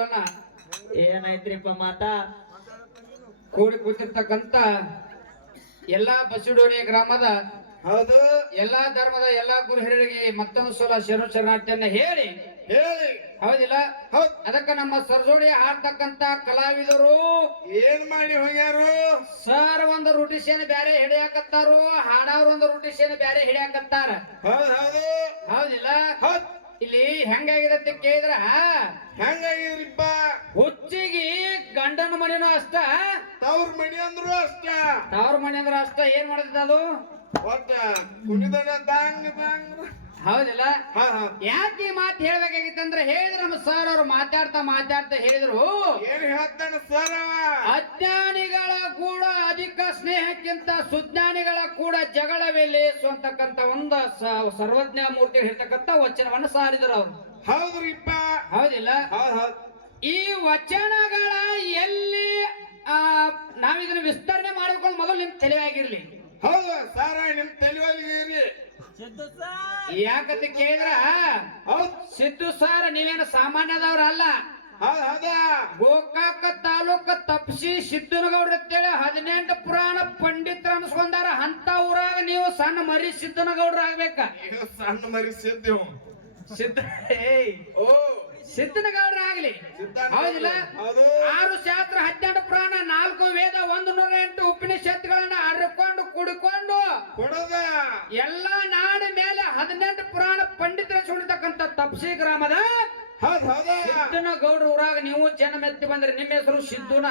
ಹೇಳಿದ್ರಲ್ಲ ಏನೈತ್ರಿಪ್ಪ ಮಾತಾ? ಕೂಡಿ ಕೂತಿರ್ತಕ್ಕಂತ ಎಲ್ಲಾ ಬಸವಡೋಣಿ ಗ್ರಾಮದ ಹೌದು ಎಲ್ಲಾ ಧರ್ಮದ ಎಲ್ಲಾ ಗುರು ಹಿರಿಯರಿಗೆ ಮತ್ತೊಂದು ಸಲ ಶರಣಾರ್ಥಿಯನ್ನ ಹೇಳಿ ಹೇಳಿ ಹೌದಿಲ್ಲ. ಹೌದ್ ಅದಕ್ಕ ನಮ್ಮ ಸರ್ಜೋಡಿ ಹಾಡ್ತಕ್ಕಂತ ಕಲಾವಿದರು ಏನ್ ಮಾಡಿ ಹೋಗ್ಯಾರು? ಸರ್ ಒಂದು ರೂಟಿಷನ್ ಬ್ಯಾರೆ ಹಿಡಿಯಾಕತ್ತಾರು, ಹಾಡವ್ರು ಒಂದು ರೂಟಿಷನ್ ಬ್ಯಾರೆ ಹಿಡಿಯಾಕತ್ತಾರ. ಹೌದ್ ಹೌದು ಹೌದಿಲ್ಲ. ಹೌದ್ ಇಲ್ಲಿ ಹೆಂಗಾಗಿದೆ ಅಂತ ಕೇಳಿದ್ರ ಹೆಂಗಾಗಿದ್ರಿಪ್ಪ? ಹುಚ್ಚಿಗೆ ಗಂಡನ ಮನೆನೂ ಅಷ್ಟ, ತವ್ರ ಮನಿ ಅಂದ್ರು ಅಷ್ಟ, ತವ್ರ ಮನೆ ಅಂದ್ರ ಅಷ್ಟ. ಏನ್ ಮಾಡ್ತದ ಅದು? ಒಟ್ಟ ಕುಣಿದನ ದಾಂಗ್ ದಾಂಗ್. ಹೌದಿಲ್ಲ. ಹಾ ಹಾ ಯಾಕೆ ಈ ಮಾತು ಹೇಳ್ಬೇಕಾಗಿತ್ತಂದ್ರೆ ಹೇಳಿದ್ರು ನಮ್ಮ ಸರ್ ಅವ್ರು ಮಾತಾಡ್ತಾ ಹೇಳಿದ್ರು, ಏನ್ ಹೇಳ್ತಾನ ಸರ್ ಅವ? ಅಜ್ಞಾನಿಗಳ ಕೂಡ ಅಧಿಕ ಸ್ನೇಹಕ್ಕಿಂತ ಸುಜ್ಞಾನಿಗಳ ಕೂಡ ಜಗಳವೇ ಲೇಸು ಅಂತಕ್ಕಂತ ಒಂದು ಸರ್ವಜ್ಞ ಮೂರ್ತಿ ಹೇಳ್ತಕ್ಕಂತ ವಚನವನ್ನು ಸಾರಿದ್ರು ಅವ್ರು. ಹೌದ್ರಿಪ್ಪ. ಹೌದಿಲ್ಲ. ಹೌದ್ ಹೌದ್ ಈ ವಚನಗಳ ಎಲ್ಲಿ ನಾವಿದನ್ನ ವಿಸ್ತರಣೆ ಮಾಡಿಕೊಂಡು ಮೊದಲು ನಿಮ್ ತಿಳಿಯಾಗಿರ್ಲಿ. ಹೌದು ಸರ್, ನಿಮ್ ತಿಳಿವಲ್ಲಿಗಿರಿ. ಯಾಕಂತ ಕೇಳಿದ್ರ ಹೌದ್ ಸಿದ್ದು ಸರ್ ನೀವೇನು ಸಾಮಾನ್ಯದವ್ರ ಅಲ್ಲ. ಹೌದ್ ಹೌದಾ? ಗೋಕಾಕ ತಾಲೂಕ ತಪ್ಸಿ ಸಿದ್ದನಗೌಡ್ರ ಅಂತೇಳಿ 18 ಪುರಾಣ ಪಂಡಿತರ ಅನ್ಸ್ಕೊಂಡಾರ. ಅಂತ ಊರಾಗ ನೀವು ಸಣ್ಣ ಮರಿ ಸಿದ್ದನಗೌಡ್ರ ಆಗ್ಬೇಕ. ಈಗ ಸಣ್ಣ ಮರಿ ಸಿದ್ದೇವು ಸಿದ್ದ ಓ ಸಿದ್ದನಗೌಡ್ರ ಆಗ್ಲಿ. ಸಿದ್ಧಾಂತ. ಹೌದಿಲ್ಲ. ಹೌದು 6 ಶಾಸ್ತ್ರ 12 ಪುರಾಣ 4 ವೇದ 108 ಉಪನಿಷತ್ತುಗಳನ್ನ ಅರ್ಕೊಂಡು ಕುಡಿಕೊಂಡು ಕೊಡದ ಎಲ್ಲಾ ನಾಡ ಮೇಲೆ 18 ಪುರಾಣ ಪಂಡಿತರ ಸುಳಿತಕ್ಕಂತ ತಪ್ಸಿ ಗ್ರಾಮದ ಹೌದ್ ಹೌದಾ? ಸಿದ್ದನಗೌಡ್ರ ಊರಾಗ ನೀವು ಜನ ಮೆತ್ತಿ ಬಂದ್ರೆ ನಿಮ್ಮ ಹೆಸರು ಸಿದ್ದುನ.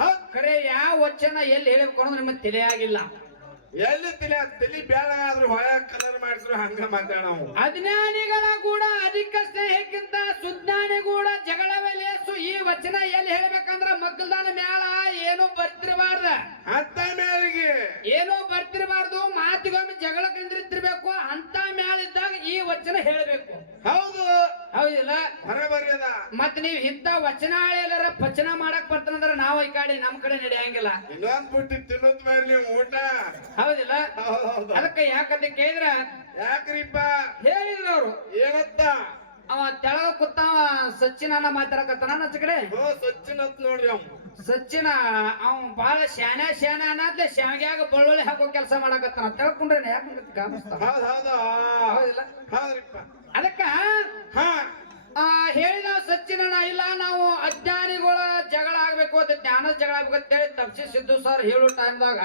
ಹೌದ್ ಖರೆ ಯಾವ ವಚನ ಎಲ್ಲಿ ಹೇಳ್ಬೇಕು ಅನ್ನೋದು ನಿಮಗೆ ತಿಳಿಯಾಗಿಲ್ಲ. ಎಲ್ಲಿ ತಲಿ ಬ್ಯಾಳ ಆದ್ರೂ ಹೊಳ ಕಲರ್ ಮಾಡಿದ್ರು ಹಂಗ ಮಾತಾಡ ನಾವು. ಅಜ್ಞಾನಿಗಳ ಕೂಡ ಅಧಿಕ ಸ್ನೇಹಕ್ಕಿಂತ ಸುಜ್ಞಾನಿ ಕೂಡ ಜಗಳವೇ ಲೇಸು. ಈ ವಚನ ಎಲ್ಲಿ ಹೇಳ್ಬೇಕಂದ್ರ ಮಗ್ಗಲ್ದಾನ ಮ್ಯಾಲ ಏನೂ ಬರ್ತಿರಬಾರ್ದ, ಅಂತ ಮ್ಯಾಲಿಗೆ ಏನೂ ಬರ್ತಿರಬಾರ್ದು. ಮಾತಿಗೊಮ್ಮೆ ಜಗಳಕ್ಕೆ ನಿಂತಿರ್ಬೇಕು. ಅಂತ ಮ್ಯಾಲ ಇದ್ದಾಗ ಈ ವಚನ ಹೇಳ್ಬೇಕು. ಹೌದು ಹೌದಿಲ್ಲ. ಬರಬರಿ ಅದ. ಮತ್ ನೀವ್ ಇಂತ ವಚನ ಎಲ್ಲಾರ ಪಚನ ಮಾಡಕ್ ಬರ್ತಾನಂದ್ರ ನಾವು ಈ ಕಡೆ ನಮ್ ಕಡೆ ನಡೆಯಂಗಿಲ್ಲ. ಇನ್ನೊಂದ್ ಬಿಟ್ಟು ತಿನ್ನೋದ್ ಮೇಲೆ ನೀವು ಊಟ. ಹೌದಿಲ್ಲ. ಹೌದು ಅದಕ್ಕೆ ಯಾಕಂತ ಕೇಳಿದ್ರ ಯಾಕ್ರಿಪ್ಪ? ಹೇಳಿದ್ರು ಅವ್ರು. ಏನತ್ತ? ಅವ ತೆಳಗ ಕೂತಾವ ಸಚಿನ್ ಅನ್ನ ಮಾತಾಡಕತ್ತಾನ ಆಚೆ ಕಡೆ. ಓ ಸಚಿನ್ ಅಂತ ನೋಡ್ರಿ ಅವ್. ಸಚಿನ ಅವ ಬಾಳ ಶಾನ ಅನ್ನತ್ಲೆ ಶಾವ್ಗ್ಯಾಗ ಬೆಳ್ಳುಳ್ಳಿ ಹಾಕೋ ಕೆಲಸ ಮಾಡಕತ್ತಾನ. ತಿಳ್ಕೊಂಡ್ರೇನೆ ಯಾಕೆ ಕಾಣಿಸ್ತಾವ. ಹೌದ್ ಹೌದಾ? ಹೌದಿಲ್ಲ. ಹೌದ್ರಿಪ್ಪ. ಅದಕ್ಕ ಹಾ ಹೇಳಿದ ಸಚಿನನ ಇಲ್ಲ ನಾವು ಅಜ್ಞಾನಿಗಳ ಜಗಳ ಆಗ್ಬೇಕು ಅಂತ ಜ್ಞಾನದ ಜಗಳ ಆಗ್ಬೇಕು ಅಂತ ಹೇಳಿ ತಪ್ಸಿ ಸಿದ್ದು ಸರ್ ಹೇಳೋ ಟೈಮ್ದಾಗ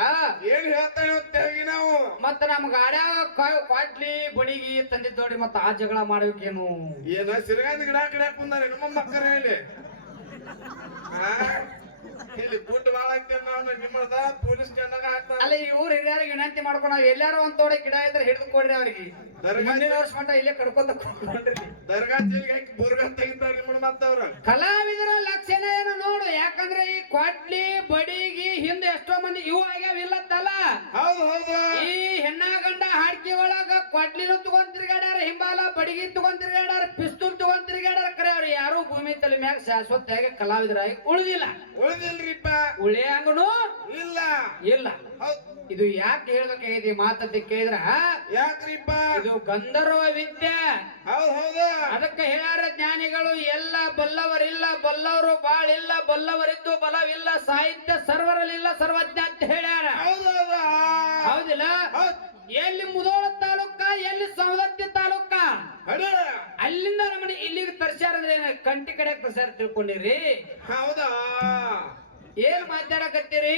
ಏನ್ ಹೇಳ್ತಾನೆ ಹೋಗ್ತೇವಿ ನಾವು. ಮತ್ತ ನಮ್ ಗಾಡ್ಯಾಗ ಕ್ವಾಟ್ಲಿ ಬಣಿಗಿ ತಂದಿದ್ ನೋಡಿ ಮತ್ತ ಆ ಜಗಳ ಮಾಡ್ಬೇಕೇನು? ಏನ ಸಿರಗಾಂದ ಗಿಡ ಕುಂದಾರೆ ನಮ್ಮ ಮಕ್ಕಳ ಹೇಳಿ. ಇಲ್ಲಿ ಗುಡ್ ಬಾಳ ಆಗ್ತೇವೆ ನಾವು. ನಿಮ್ಮದ ಪೊಲೀಸ್ ಸ್ಟೇಷನ್ ಹಾಕ್ತಾರ. ಅಲ್ಲ ಈ ಊರ್ ಹಿರಿಯರಿಗೆ ವಿನಂತಿ ಮಾಡ್ಕೊಂಡು ನಾವು ಎಲ್ಲಾರು ಒಂದ್ ತೋಡೆ ಗಿಡ ಇದ್ರೆ ಹಿಡಿದು ಕೊಡ್ರಿ ಅವ್ರಿಗೆ. ಮುಂದಿನ ವರ್ಷ ಮಟ್ಟ ಇಲ್ಲೇ ಕಡ್ಕೊಂತ ಕೊಡ್ರಿ. ದರ್ಗಾ ಜೈಲಿಗೆ ಹಾಕಿ ಬುರ್ಗ ತೆಗಿತಾರ ನಿಮ್ಮ ಮತ್ತವ್ರ. ಕಲಾವಿದರ ಲಕ್ಷಣ ಏನು ನೋಡು. ಯಾಕಂದ್ರೆ ಈ ಕ್ವಾಟ್ಲಿ ಬಡಿಗಿ ಹಿಂದೆ ಎಷ್ಟೋ ಮಂದಿ ಇವು ಆಗ್ಯಾವ ಇಲ್ಲತ್ತಲ್ಲ. ಹೌದು ಹೌದು. ಈ ಹೆಣ್ಣ ಗಂಡ ಹಾಡ್ಕಿ ಒಳಗ ಕ್ವಾಟ್ಲಿನೂ ತಗೊಂಡ್ ತಿರ್ಗಾಡ್ಯಾರ, ಹಿಂಬಾಲ ಬಡಿಗಿ ತಗೊಂಡ್ ತಿರ್ಗಾಡ್ಯಾರ, ಪಿಸ್ತೂಲ್ ತಗೊಂಡ್ ತಿರ್ಗಾಡ್ಯಾರ. ಕರೆ ಅವ್ರು ಯಾರು ಭೂಮಿ ತಲೆ ಮ್ಯಾಗ ಶಾಶ್ವತವಾಗಿ ಕಲಾವಿದರಾಗಿ ಉಳಿದಿಲ್ಲ. ಉಳಿದಿಲ್ರಿಪ್ಪ. ಉಳಿಯಂಗನು ಇಲ್ಲ ಇಲ್ಲ. ಇದು ಯಾಕೆ ಹೇಳ್ಬೇಕಾಗಿದೆ ಮಾತಂತ ಕೇಳಿದ್ರ ಯಾಕ್ರಿಪ್ಪ? ಇದು ಗಂಧರ್ವ ವಿದ್ಯೆ. ಹೌದ್ ಹೌದು. ಅದಕ್ಕೆ ಹೇಳ್ಯಾರ ಜ್ಞಾನಿಗಳು ಎಲ್ಲ ಬಲ್ಲವರಿಲ್ಲ, ಬಲ್ಲವರು ಬಾಳಿಲ್ಲ, ಬಲ್ಲವರಿದ್ದು ಬಲವಿಲ್ಲ, ಸಾಹಿತ್ಯ ಸರ್ವರಲ್ಲಿಲ್ಲ ಸರ್ವಜ್ಞ ಅಂತ ಹೇಳ್ಯಾರ. ಹೌದೌದ. ಹೌದಿಲ್ಲ. ಎಲ್ಲಿ ಮುಧೋಳ ತಾಲೂಕ, ಎಲ್ಲಿ ಸವದತ್ತಿ ತಾಲೂಕ, ಅಲ್ಲಿಂದ ನಮ್ಮನೆ ಇಲ್ಲಿಗೆ ತರ್ಸ್ಯಾರ ಅಂದ್ರೆ ಕಂಟಿ ಕಡೆ ತರ್ಸ್ಯಾರ ತಿಳ್ಕೊಂಡಿರಿ. ಹೌದಾ? ಏನ್ ಮಾತಾಡಕತ್ತೀರಿ?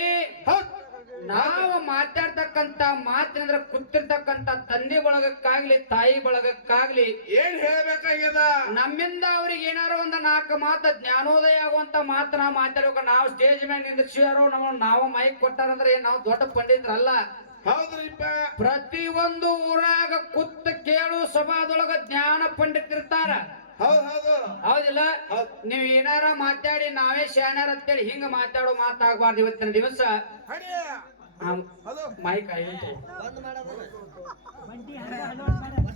ನಾವು ಮಾತಾಡ್ತಕ್ಕಂತ ಮಾತಿನಂದ್ರ ಕೂತಿರ್ತಕ್ಕಂತ ತಂದೆ ಬಳಗಕ್ಕಾಗ್ಲಿ ತಾಯಿ ಬಳಗಕ್ಕಾಗ್ಲಿ ಏನ್ ಹೇಳ್ಬೇಕಾಗ್ಯದ? ನಮ್ಮಿಂದ ಅವ್ರಿಗೆ ಏನಾರು ಒಂದು 4 ಮಾತು ಜ್ಞಾನೋದಯ ಆಗುವಂತ ಮಾತು ನಾವು ಮಾತಾಡ್ಬೇಕು. ನಾವು ಸ್ಟೇಜ್ ಮೇಲೆ ನಿಂದಿರ್ಸಿದಾರೋ ನಾವು ಮೈಕ್ ಕೊಟ್ಟಾರಂದ್ರೆ ನಾವು ದೊಡ್ಡ ಪಂಡಿತರಲ್ಲ. ಹೌದ್ರಿಪ್ಪ. ಪ್ರತಿಯೊಂದು ಊರಾಗ ಕುತ್ತ ಕೇಳು ಸಭಾದೊಳಗ ಜ್ಞಾನ ಪಂಡಿತಿರ್ತಾರ. ಹೌದ್ ಹೌದು. ಹೌದಿಲ್ಲ. ನೀವ್ ಏನಾರ ಮಾತಾಡಿ ನಾವೇ ಶಾಣ್ಯಾರ ಅಂತೇಳಿ ಹಿಂಗ ಮಾತಾಡೋ ಮಾತಾಗಬಾರ್ದು. ಇವತ್ತಿನ ದಿವಸ ಮೈಕ್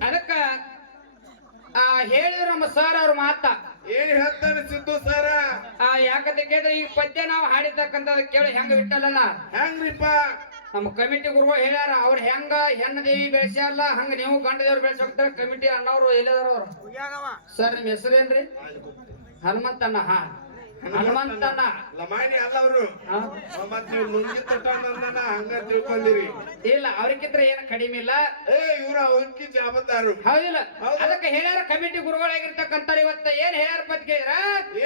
ಅದಕ್ಕ ಹೇಳಿದ್ರು ನಮ್ಮ ಸರ್ ಅವ್ರ ಮಾತ. ಏನ್ ಹೇಳ್ತಾನೆ ಸಿದ್ದು ಸರ? ಯಾಕಂತ ಕೇಳಿದ್ರೆ ಈ ಪದ್ಯ ನಾವು ಹಾಡಿರ್ತಕ್ಕಂಥ ಕೇಳಿ ಹೆಂಗ ಬಿಟ್ಟಲ್ಲ ಹೆಂಗ್ರಿಪ್ಪ? ನಮ್ಮ ಕಮಿಟಿ ಗುರುಗಳು ಹೇಳ್ಯಾರ. ಅವ್ರ ಹೆಂಗ ಹೆಣ್ಣ ದೇವಿ ಬೆಳೆಸ್ಯಾರಲ್ಲ ಹಂಗ ನೀವು ಗಂಡ ದೇವ್ರು ಬೆಳೆಸ ಕಮಿಟಿ ಅಣ್ಣವ್ರು ಎಲ್ಲದಾರ ಅವ್ರು. ಸರ್ ನಿಮ್ ಹೆಸರೇನ್ರಿ? ಹನುಮಂತಣ್ಣ ಹಾ ಹನುಮಂತಣ್ಣ ಲಮಾಣಿ ಅಲ್ಲ ಅವ್ರು ಹಾ? ಮತ್ ನೀವು ಲುಂಗಿ ತೊಟ್ಟಣ್ಣ ಹಂಗ ತಿಳ್ಕೊಂಡಿರಿ. ಇಲ್ಲ ಅವ್ರಿಗಿಂತ ಏನು ಕಡಿಮೆ ಇಲ್ಲ. ಇವ್ರ ಅವ್ಕಿ ಜವಾಬ್ದಾರು. ಹೌದಿಲ್ಲ ಹೌದು. ಅದಕ್ಕೆ ಹೇಳ್ಯಾರ ಕಮಿಟಿ ಗುರುಗಳಾಗಿರ್ತಕ್ಕಂಥ ಇವತ್ತ ಏನ್ ಹೇಳ್ಯಾರ ಪತ್ ಕೇಳಿದ್ರ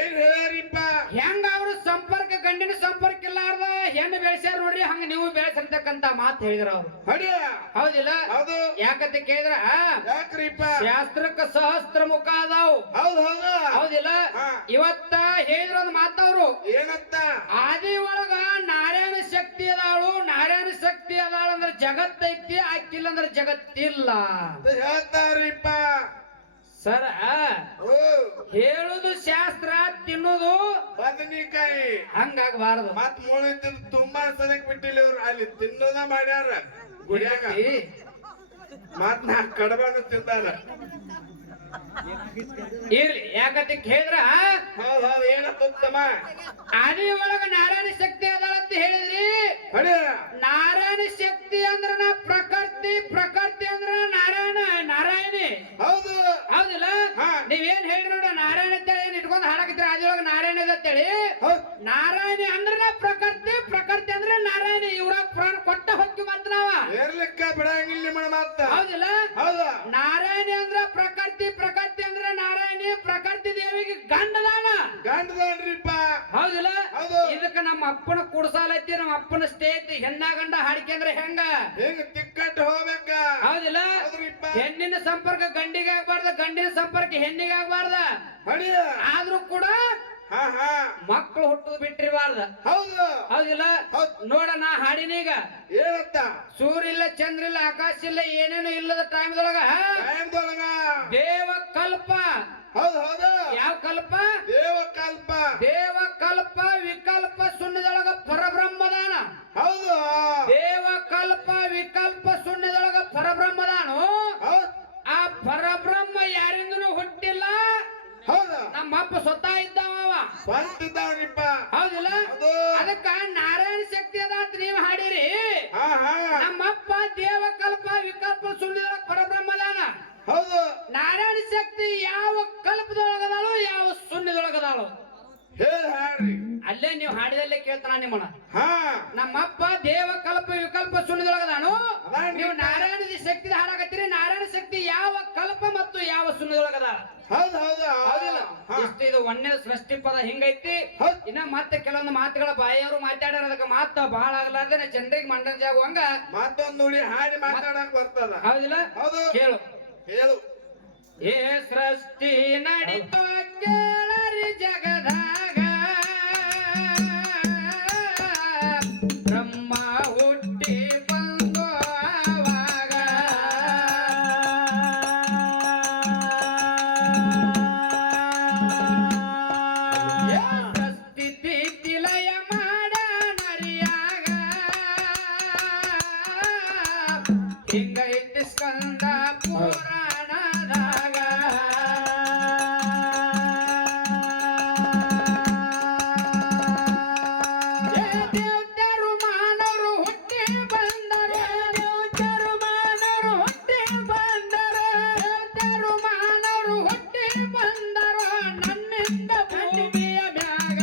ಏನ್ ಹೇಳ್ಯಾರಿಪ್ಪ? ಹೆಂಗ ಅವ್ರು ಸಂಪರ್ಕ ಗಂಡಿನ ಸಂಪರ್ಕ ಇಲ್ಲಾರ್ದ ಹೆಣ್ಣು ಬೆಳೆಸ್ಯಾರ ನೋಡ್ರಿ ಹಂಗ ನೀವು ಬೆಳೆಸಿರ್ತಕ್ಕಂತ ಮಾತು ಹೇಳಿದ್ರ ಅವ್ರು. ಹಡಿಯ ಹೌದಿಲ್ಲ ಹೌದು. ಯಾಕಂತ ಕೇಳಿದ್ರ ಯಾಕ್ರಿಪ್ಪ? ಶಾಸ್ತ್ರಕ್ಕ ಸಹಸ್ರ ಮುಖ ಅದಾವು. ಹೌದು ಹೌದು. ಹೌದಿಲ್ಲ ಹಾ. ಇವತ್ತ ಹೇಳಿದ್ರ ಒಂದು ಮಾತವ್ರು ಏನಂತ? ಆದಿ ಒಳಗ ನಾರಾಯಣ ಶಕ್ತಿ ಅದಾಳು. ನಾರಾಯಣ ಶಕ್ತಿ ಅದಾಳ ಅಂದ್ರೆ ಜಗತ್ತೈತಿ, ಆಕಿಲ್ಲ ಅಂದ್ರೆ ಜಗತ್ತಿಲ್ಲ ಹೇಳ್ತಾರಿಪ್ಪ. ಸರ. ಓ ಹೇಳುದು ಶಾಸ್ತ್ರ, ತಿನ್ನುದು ಬದನಿಕಾಯಿ ಹಂಗಾಗಬಾರದು. ಮತ್ ಮೂಳಿಂದ ತುಂಬಾ ಸಲಕ್ ಬಿಟ್ಟಿಲ್ಲ ಇವ್ರು. ಅಲ್ಲಿ ತಿನ್ನೋದ ಮಾಡ್ಯಾರ ಗುಡಿಯಾಗ. ಮತ್ ನಾ ಕಡಬಾನು ತಿಂದಾರ. ಇರ್ಲಿ ಯಾಕಂತ ಕೇಳಿದ್ರ ಹೌದ್ ಹೌದು. ಏನತ್ತಮ್ಮ? ಆದಿ ಒಳಗ ನಾರಾಯಣ ಶಕ್ತಿ ಅದಾಳ ಅಂತ ಹೇಳಿದ್ರಿ. ಹಡಿಯ ನಾರಾಯಣ ಶಕ್ತಿ ಅಂದ್ರ ಪ್ರಕೃತಿ, ಪ್ರಕೃತಿ ಅಂದ್ರ ನಾರಾಯಣ, ನಾರಾಯಣಿ. ಹೌದು. ಹೌದಿಲ್ಲ ಹಾ. ನೀವೇನ್ ಹೇಳಿ ನೋಡ ನಾರಾಯಣ ಅಂತೇಳಿ ಏನ್ ಇಟ್ಕೊಂಡ್ ಹಾಡಾಕಿದ್ರ ಆದಿಯೊಳಗ ನಾರಾಯಣ ಇದೆ ಅಂತೇಳಿ. ಹೌದ್. ನಾರಾಯಣಿ ಅಂದ್ರ ಪ್ರಕೃತಿ, ಪ್ರಕೃತಿ ಅಂದ್ರ ನಾರಾಯಣಿ. ಇವ್ರ ಪುರಾಣ ಕೊಟ್ಟ ಹೊಕ್ಕಿ ಮತ್ ನಾವ ಏರ್ಲಿಕ್ಕ ಬಿಡಂಗಿಲ್ಲ ನಿಮ್ಮನ್ನ ಮಾತ. ಹೌದಿಲ್ಲ. ಹೌದು. ನಾರಾಯಣಿ ಅಂದ್ರ ಪ್ರಕೃತಿ, ಪ್ರಕೃತಿ ಅಂದ್ರ ನಾರಾಯಣಿ. ಪ್ರಕೃತಿ ದೇವಿಗೆ ಗಂಡದಾನ ಗಂಡದನ್ರಿಪ್ಪ. ಹೌದಿಲ್ಲ. ಹೌದು. ಇದಕ್ಕ ನಮ್ಮ ಅಪ್ಪನ ಕುಡ್ಸಾಲೈತಿ, ನಮ್ಮ ಅಪ್ಪನ ಸ್ಟೇಟ್ ಹೆಣ್ಣ ಗಂಡ ಹಾಡಿಕೆ ಅಂದ್ರೆ ಹೆಂಗ ಹೆಂಗ ತಿಕ್ಕಟ್ಟು ಹೋಗ್ಬೇಕ? ಹೌದಿಲ್ಲ. ಹೌದ್ರಿಪ್ಪ. ಹೆಣ್ಣಿನ ಸಂಪರ್ಕ ಗಂಡಿಗೆ ಆಗ್ಬಾರ್ದ, ಗಂಡಿನ ಸಂಪರ್ಕ ಹೆಣ್ಣಿಗೆ ಆಗ್ಬಾರ್ದ. ಹಡಿಯ ಆದ್ರೂ ಕೂಡ ಹಾ ಹಾ. ಮಕ್ಕಳು ಹುಟ್ಟುದು ಬಿಟ್ಟಿರ್ಬಾರ್ದ. ಹೌದು. ಹೌದಿಲ್ಲ. ಹೌದ್. ನೋಡ ನಾ ಹಾಡಿನೀಗ ಏನಂತ? ಸೂರ್ಯ ಇಲ್ಲ, ಚಂದ್ರ ಇಲ್ಲ, ಆಕಾಶ ಇಲ್ಲ, ಏನೇನು ಇಲ್ಲದ ಟೈಮ್ದೊಳಗ ಟೈಮ್ದೊಳಗ ದೇವ ಕಲ್ಪ. ಹೌದು ಹೌದು. ಯಾವ ಕಲ್ಪ? ದೇವಕಲ್ಪ. ದೇವ ಕಲ್ಪ ವಿಕಲ್ಪ ಶೂನ್ಯದೊಳಗ ಪರಬ್ರಹ್ಮದಾನ. ಹೌದು. ದೇವ ಕಲ್ಪ ವಿಕಲ್ಪ ಶೂನ್ಯದೊಳಗ ಪರಬ್ರಹ್ಮದಾನು. ಹೌದ್. ಆ ಪರಬ್ರಹ್ಮ ಯಾರಿಂದನೂ ಹುಟ್ಟಿಲ್ಲ. ಹೌದು. ನಮ್ಮ ಅಪ್ಪ ಸ್ವತಃ ಇದ್ದಾವ. ಸ್ವಂತಿದ್ದಾವನಿಪ್ಪ. ಹೌದಿಲ್ಲ. ಹೌದು. ಅದಕ್ಕ ನಾರಾಯಣ ಶಕ್ತಿ ಅದ ಅಂತ ನೀವು ಹಾಡಿರಿ. ಹಾ ಹಾ. ನಮ್ಮಪ್ಪ ದೇವ ಕಲ್ಪ ವಿಕಲ್ಪ ಶೂನ್ಯದೊಳಗ ಪರಬ್ರಹ್ಮದಾನ. ಹೌದು. ನಾರಾಯಣ ಶಕ್ತಿ ಯಾವ ಕಲ್ಪದೊಳಗದಾಳು, ಯಾವ ಶೂನ್ಯದೊಳಗದಾಳು ಹಾಡ್ರಿ. ಅಲ್ಲೇ ನೀವು ಹಾಡಿದಲ್ಲೇ ಕೇಳ್ತಾನ ನಿಮ್ಮನ್ನ. ಹಾ. ನಮ್ಮಪ್ಪ ದೇವ ಕಲ್ಪ ವಿಕಲ್ಪ ಶೂನ್ಯದೊಳಗದಾನು. ಅದಾನ್ರಿ. ನೀವು ನಾರಾಯಣ ಶಕ್ತಿ ಹಾಡಾಕತ್ತೀರಿ. ನಾರಾಯಣ ಶಕ್ತಿ ಯಾವ ಕಲ್ಪ ಮತ್ತು ಯಾವ ಶೂನ್ಯದೊಳಗದಾಳ. ಹೌದು ಹೌದು. ಹೌದಿಲ್ಲ. ಹಾ. ಇಷ್ಟು ಇದು ಒಂದೇ ಸೃಷ್ಟಿ ಪದ ಹಿಂಗೈತಿ. ಹೌದ್. ಇನ್ನ ಮತ್ತೆ ಕೆಲವೊಂದು ಮಾತುಗಳ ಬಾಯಿಯವರು ಮಾತಾಡ್ಯಾರ. ಅದಕ್ಕೆ ಮಾತ ಬಹಳ ಆಗ್ಲಾರ್ದೆ ಜನರಿಗೆ ಮಂಡನೆ ಆಗುವಂಗ ಮತ್ತೊಂದು ನುಡಿ ಹಾಡಿ ಮಾತಾಡಕ್ ಬರ್ತದ. ಹೌದಿಲ್ಲ. ಹೌದು. ಕೇಳು. ಹೇಳು. ಏ ಸೃಷ್ಟಿ ನಡಿತು ಕೇಳರಿ ಜಗದಾಗ, ಬ್ರಹ್ಮ ಹುಟ್ಟಿ ಬಂದು ಆವಾಗ, ಸೃಷ್ಟಿ ತಿಲಯ ಮಾಡ ನರಿಯಾಗ, ಹಿಂಗೈತಿ ಸ್ಕಂದ ಪುರಾಣದಾಗ. ದೇವತೆರು ಮಾನವರು ಹುಟ್ಟಿ ಬಂದರು, ದೇವತೆರು ಮಾನವರು ಹುಟ್ಟಿ ಬಂದರು, ದೇವತೆರು ಮಾನವರು ಹುಟ್ಟಿ ಬಂದರು ನನ್ನಿಂದ ಭೂಮಿಯ ಮ್ಯಾಗ.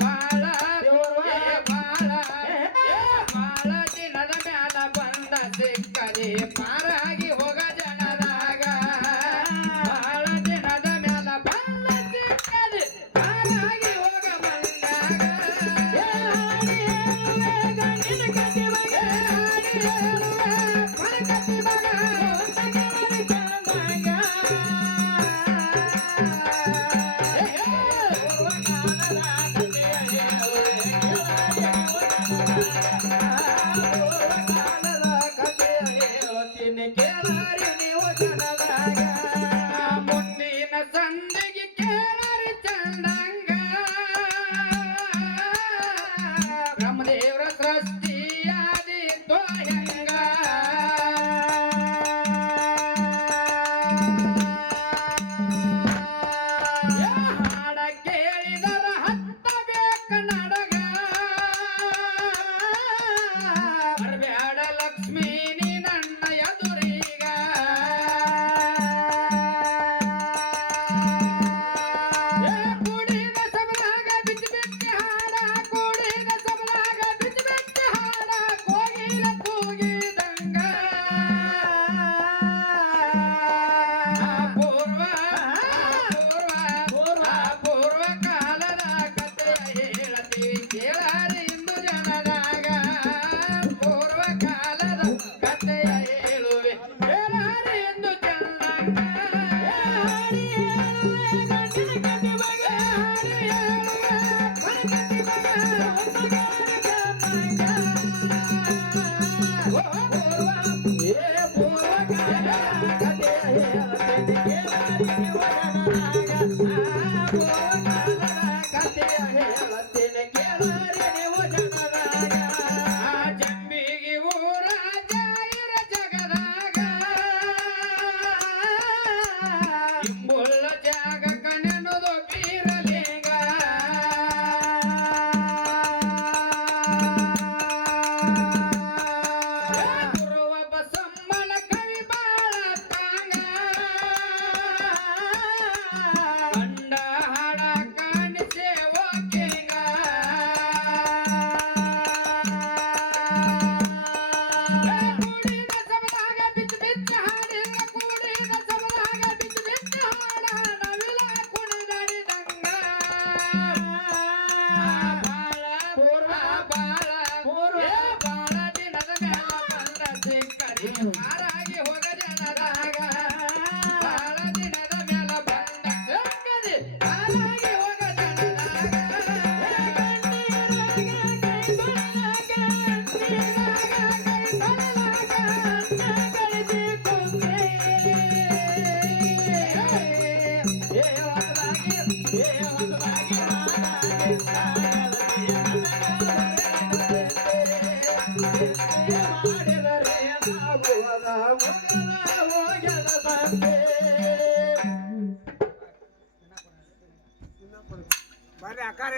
ಬಾಳ ಬಾಳ ದಿನದ ಮ್ಯಾಲ ಬಂದ ಸಿಕ್ಕದೆ ಪಾರಾಗಿ ಹೋಗ ಜನದಾಗ. ಬಾಳ ದಿನದ ಮ್ಯಾಲ ಬಂದ ಸಿಕ್ಕದೆ ಪಾರಾಗಿ ಹೋಗ ಬಂದಾಗ. ಹಾಡಿ ಹೇಳುವೆ ಗಂಡಿನ ಕಥೆ ಬಗ್ಗೆ, ಹಾಡಿ ಹೇಳುವೆ ಪರಕಥೆ ಮಗ ಹೊಸಗವನಿ ತಂದಂಗ. ಪೂರ್ವಕಾಲದ ಕಥೆಯ ಹೇಳುವೆ, ಪೂರ್ವಕಾಲದ ಕಥೆಯ ಹೇಳುತ್ತೀನಿ. ಹಾರಾಗಿ ಹೋಗ ಜನದಾಗ ಬಾಳ ದಿನದ ಮ್ಯಾಲ ಬಂದ ಸಂಗತಿ ಹಾರಾಗಿ ಹೋಗ ಬರ್ರಿ ಅಕ್ಕಾರ